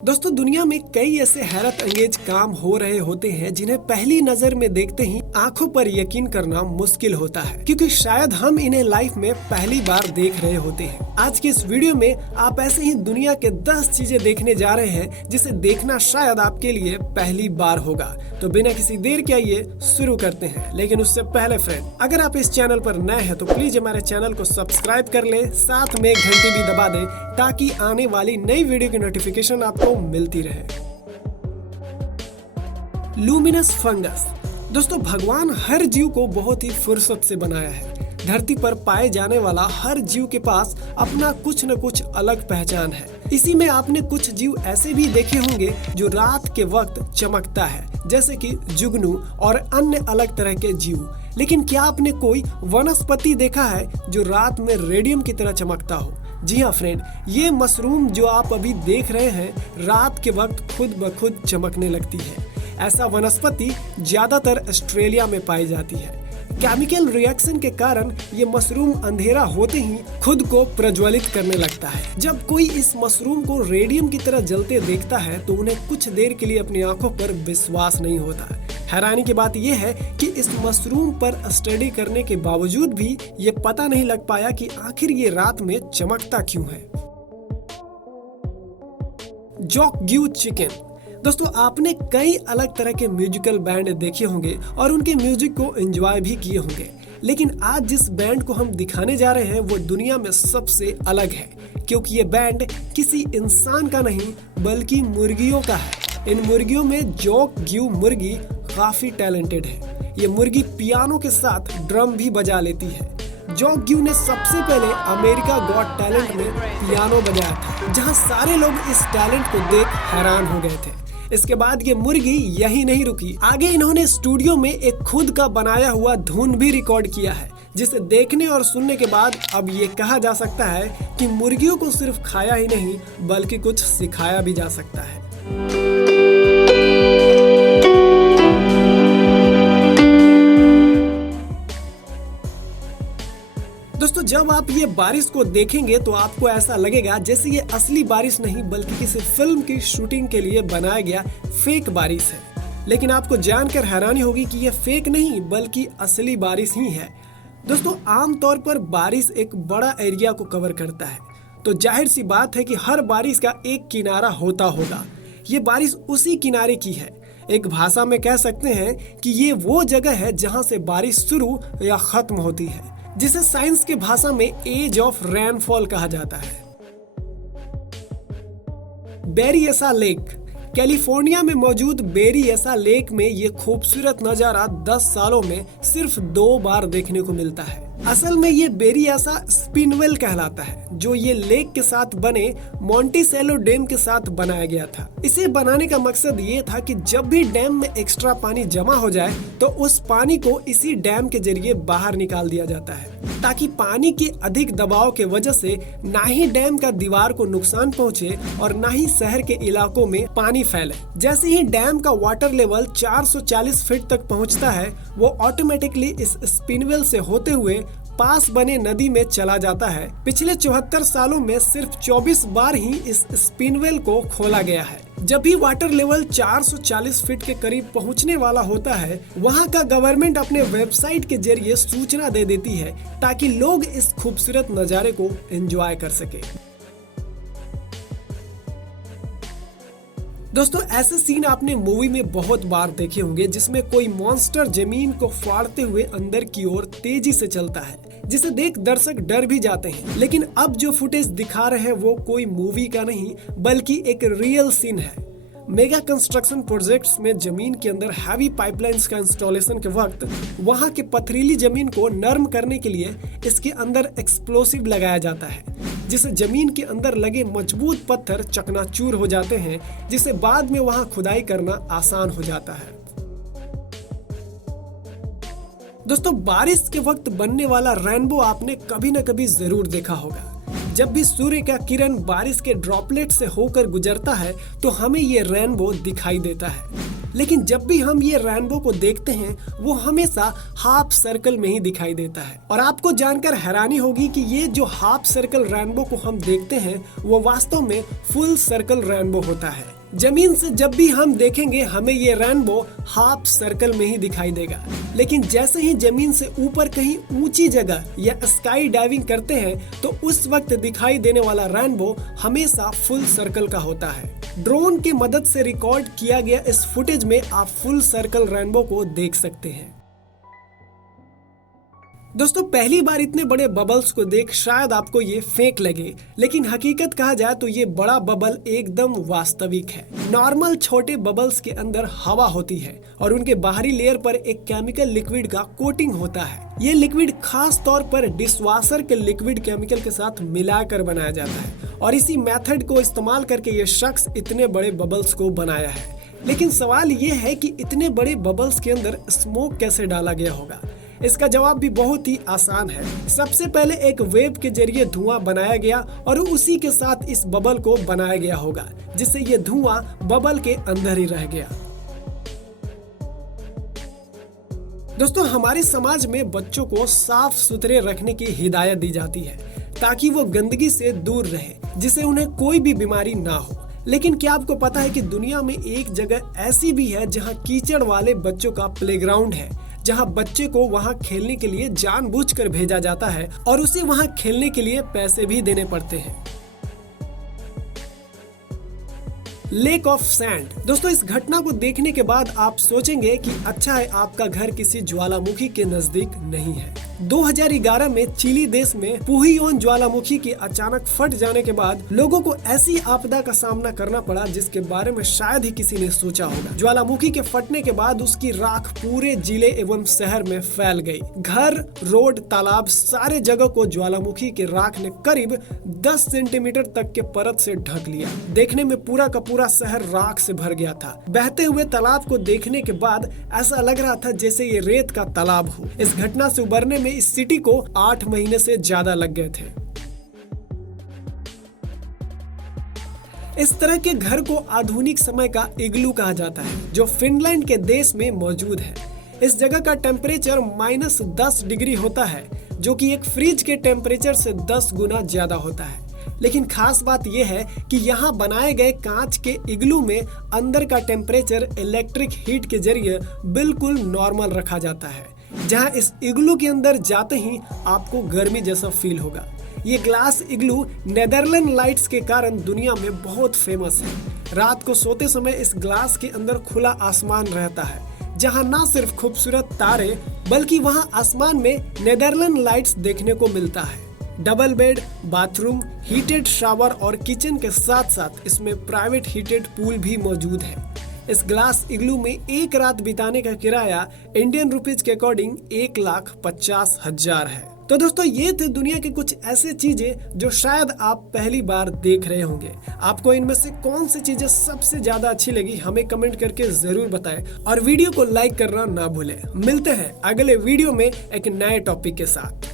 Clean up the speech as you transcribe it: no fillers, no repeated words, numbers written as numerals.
दोस्तों दुनिया में कई ऐसे हैरत अंगेज काम हो रहे होते हैं जिन्हें पहली नजर में देखते ही आंखों पर यकीन करना मुश्किल होता है, क्योंकि शायद हम इन्हें लाइफ में पहली बार देख रहे होते हैं। आज के इस वीडियो में आप ऐसे ही दुनिया के 10 चीजें देखने जा रहे हैं जिसे देखना शायद आपके लिए पहली बार होगा। तो बिना किसी देर के आइए शुरू करते हैं। लेकिन उससे पहले फ्रेंड, अगर आप इस चैनल पर नए हैं तो प्लीज हमारे चैनल को सब्सक्राइब कर ले, साथ में घंटी भी दबा दे ताकि आने वाली नई वीडियो की नोटिफिकेशन आपको मिलती रहे। Luminous fungus. दोस्तों भगवान हर जीव को बहुत ही फुर्सत से बनाया है। धरती पर पाए जाने वाला हर जीव के पास अपना कुछ न कुछ अलग पहचान है। इसी में आपने कुछ जीव ऐसे भी देखे होंगे जो रात के वक्त चमकता है, जैसे कि जुगनू और अन्य अलग तरह के जीव। लेकिन क्या आपने कोई वनस्पति देखा है जो रात में रेडियम की तरह चमकता हो? जी हाँ फ्रेंड, ये मशरूम जो आप अभी देख रहे हैं रात के वक्त खुद ब खुद चमकने लगती है। ऐसा वनस्पति ज्यादातर ऑस्ट्रेलिया में पाई जाती है। केमिकल रिएक्शन के कारण ये मशरूम अंधेरा होते ही खुद को प्रज्वलित करने लगता है। जब कोई इस मशरूम को रेडियम की तरह जलते देखता है तो उन्हें कुछ देर के लिए अपनी आंखों पर विश्वास नहीं होता। हैरानी की बात यह है कि इस मशरूम पर स्टडी करने के बावजूद भी ये पता नहीं लग पाया कि आखिर ये रात में चमकता क्यों है। जॉकग्यू चिकन। दोस्तों आपने कई अलग तरह के म्यूजिकल बैंड देखे होंगे और उनके म्यूजिक को एंजॉय भी किए होंगे, लेकिन आज जिस बैंड को हम दिखाने जा रहे हैं वो दुनिया में सबसे अलग है, क्योंकि ये बैंड किसी इंसान का नहीं बल्कि मुर्गियों का है। इन मुर्गियों में जॉकग्यू मुर्गी काफी टैलेंटेड है। ये मुर्गी पियानो के साथ ड्रम भी बजा लेती है। जॉकग्यू ने सबसे पहले अमेरिका गॉट टैलेंट में पियानो बजाया था, जहां सारे लोग इस टैलेंट को देख हैरान हो गए थे। इसके बाद ये मुर्गी यही नहीं रुकी, आगे इन्होंने स्टूडियो में एक खुद का बनाया हुआ धुन भी रिकॉर्ड किया है, जिसे देखने और सुनने के बाद अब ये कहा जा सकता है कि मुर्गियों को सिर्फ खाया ही नहीं बल्कि कुछ सिखाया भी जा सकता है। दोस्तों जब आप ये बारिश को देखेंगे तो आपको ऐसा लगेगा जैसे ये असली बारिश नहीं बल्कि किसी फिल्म की शूटिंग के लिए बनाया गया फेक बारिश है। लेकिन आपको जानकर हैरानी होगी कि ये फेक नहीं बल्कि असली बारिश ही है। दोस्तों आमतौर पर बारिश एक बड़ा एरिया को कवर करता है, तो जाहिर सी बात है कि हर बारिश का एक किनारा होता होगा। ये बारिश उसी किनारे की है। एक भाषा में कह सकते हैं कि ये वो जगह है जहाँ से बारिश शुरू या खत्म होती है, जिसे साइंस के भाषा में एज ऑफ रेनफॉल कहा जाता है। बेरिएसा लेक। कैलिफोर्निया में मौजूद बेरिएसा लेक में ये खूबसूरत नजारा 10 सालों में सिर्फ 2 बार देखने को मिलता है। असल में ये बेरिएसा स्पिनवेल कहलाता है, जो ये लेक के साथ बने मोंटिसेलो डैम के साथ बनाया गया था। इसे बनाने का मकसद ये था कि जब भी डैम में एक्स्ट्रा पानी जमा हो जाए तो उस पानी को इसी डैम के जरिए बाहर निकाल दिया जाता है, ताकि पानी के अधिक दबाव के वजह से ना ही डैम का दीवार को नुकसान पहुंचे और ना ही शहर के इलाकों में पानी फैले। जैसे ही डैम का वाटर लेवल 440 फीट तक पहुंचता है, वो ऑटोमेटिकली इस स्पिनवेल से होते हुए पास बने नदी में चला जाता है। पिछले 74 सालों में सिर्फ 24 बार ही इस स्पिनवेल को खोला गया है। जब भी वाटर लेवल 440 फीट के करीब पहुंचने वाला होता है, वहां का गवर्नमेंट अपने वेबसाइट के जरिए सूचना दे देती है ताकि लोग इस खूबसूरत नजारे को एंजॉय कर सके। दोस्तों ऐसे सीन आपने मूवी में बहुत बार देखे होंगे, जिसमें कोई मॉन्स्टर जमीन को फाड़ते हुए अंदर की ओर तेजी से चलता है, जिसे देख दर्शक डर भी जाते हैं। लेकिन अब जो फुटेज दिखा रहे हैं वो कोई मूवी का नहीं बल्कि एक रियल सीन है। मेगा कंस्ट्रक्शन प्रोजेक्ट्स में जमीन के अंदर हैवी पाइपलाइंस का इंस्टॉलेशन के वक्त वहां के पथरीली जमीन को नरम करने के लिए इसके अंदर एक्सप्लोसिव लगाया जाता है, जिससे जमीन के अंदर लगे मजबूत पत्थर चकनाचूर हो जाते हैं, जिसे बाद में वहां खुदाई करना आसान हो जाता है। दोस्तों बारिश के वक्त बनने वाला रेनबो आपने कभी न कभी जरूर देखा होगा। जब भी सूर्य का किरण बारिश के ड्रॉपलेट से होकर गुजरता है तो हमें ये रेनबो दिखाई देता है। लेकिन जब भी हम ये रेनबो को देखते हैं वो हमेशा हाफ सर्कल में ही दिखाई देता है। और आपको जानकर हैरानी होगी कि ये जो हाफ सर्कल रेनबो को हम देखते हैं वो वास्तव में फुल सर्कल रेनबो होता है। जमीन से जब भी हम देखेंगे हमें ये रेनबो हाफ सर्कल में ही दिखाई देगा, लेकिन जैसे ही जमीन से ऊपर कहीं ऊंची जगह या स्काई डाइविंग करते हैं तो उस वक्त दिखाई देने वाला रेनबो हमेशा फुल सर्कल का होता है। ड्रोन की मदद से रिकॉर्ड किया गया इस फुटेज में आप फुल सर्कल रेनबो को देख सकते हैं। दोस्तों पहली बार इतने बड़े बबल्स को देख शायद आपको ये फेक लगे, लेकिन हकीकत कहा जाए तो ये बड़ा बबल एकदम वास्तविक है। नॉर्मल छोटे बबल्स के अंदर हवा होती है और उनके बाहरी लेयर पर एक केमिकल लिक्विड का कोटिंग होता है। ये लिक्विड खास तौर पर डिशवाशर के लिक्विड केमिकल के साथ मिलाकर बनाया जाता है और इसी मेथड को इस्तेमाल करके ये शख्स इतने बड़े बबल्स को बनाया है। लेकिन सवाल ये है कि इतने बड़े बबल्स के अंदर स्मोक कैसे डाला गया होगा। इसका जवाब भी बहुत ही आसान है। सबसे पहले एक वेव के जरिए धुआं बनाया गया और उसी के साथ इस बबल को बनाया गया होगा, जिससे ये धुआं बबल के अंदर ही रह गया। दोस्तों हमारे समाज में बच्चों को साफ सुथरे रखने की हिदायत दी जाती है ताकि वो गंदगी से दूर रहे, जिससे उन्हें कोई भी बीमारी ना हो। लेकिन क्या आपको पता है कि दुनिया में एक जगह ऐसी भी है जहां कीचड़ वाले बच्चों का प्लेग्राउंड है, जहां बच्चे को वहां खेलने के लिए जानबूझकर भेजा जाता है और उसे वहां खेलने के लिए पैसे भी देने पड़ते हैं। Lake of sand. दोस्तों इस घटना को देखने के बाद आप सोचेंगे कि अच्छा है आपका घर किसी ज्वालामुखी के नजदीक नहीं है। 2011 में चिली देश में पुहियोन ज्वालामुखी के अचानक फट जाने के बाद लोगों को ऐसी आपदा का सामना करना पड़ा जिसके बारे में शायद ही किसी ने सोचा होगा। ज्वालामुखी के फटने के बाद उसकी राख पूरे जिले एवं शहर में फैल गई। घर, रोड, तालाब, सारे जगह को ज्वालामुखी के राख ने करीब 10 सेंटीमीटर तक के परत से ढक लिया। देखने में पूरा का पूरा शहर राख से भर गया था। बहते हुए तालाब को देखने के बाद ऐसा लग रहा था जैसे ये रेत का तालाब हो। इस घटना से उबरने में इस सिटी को 8 महीने से ज्यादा लग गए थे। इस तरह के घर को आधुनिक समय का इग्लू कहा जाता है, जो फिनलैंड के देश में मौजूद है। इस जगह का टेम्परेचर -10 डिग्री होता है, जो कि एक फ्रिज के टेम्परेचर से 10 गुना ज्यादा होता है। लेकिन खास बात यह है कि यहाँ बनाए गए कांच के इग्लू में अंदर का टेम्परेचर इलेक्ट्रिक हीट के जरिए बिल्कुल नॉर्मल रखा जाता है, जहाँ इस इग्लू के अंदर जाते ही आपको गर्मी जैसा फील होगा। ये ग्लास इग्लू नेदरलैंड लाइट्स के कारण दुनिया में बहुत फेमस है। रात को सोते समय इस ग्लास के अंदर खुला आसमान रहता है, जहाँ न सिर्फ खूबसूरत तारे बल्कि वहाँ आसमान में नेदरलैंड लाइट्स देखने को मिलता है। Double bed, bathroom, heated shower और किचन के साथ साथ इसमें प्राइवेट हीटेड पूल भी मौजूद है। इस ग्लास इग्लू में एक रात बिताने का किराया इंडियन रुपीज के अकॉर्डिंग 1,50,000 है। तो दोस्तों ये थे दुनिया की कुछ ऐसे चीजें जो शायद आप पहली बार देख रहे होंगे। आपको इनमें से कौन सी चीजें सबसे ज्यादा अच्छी लगी हमें कमेंट करके जरूर बताएं और वीडियो को लाइक करना ना भूलें। मिलते हैं अगले वीडियो में एक नए टॉपिक के साथ।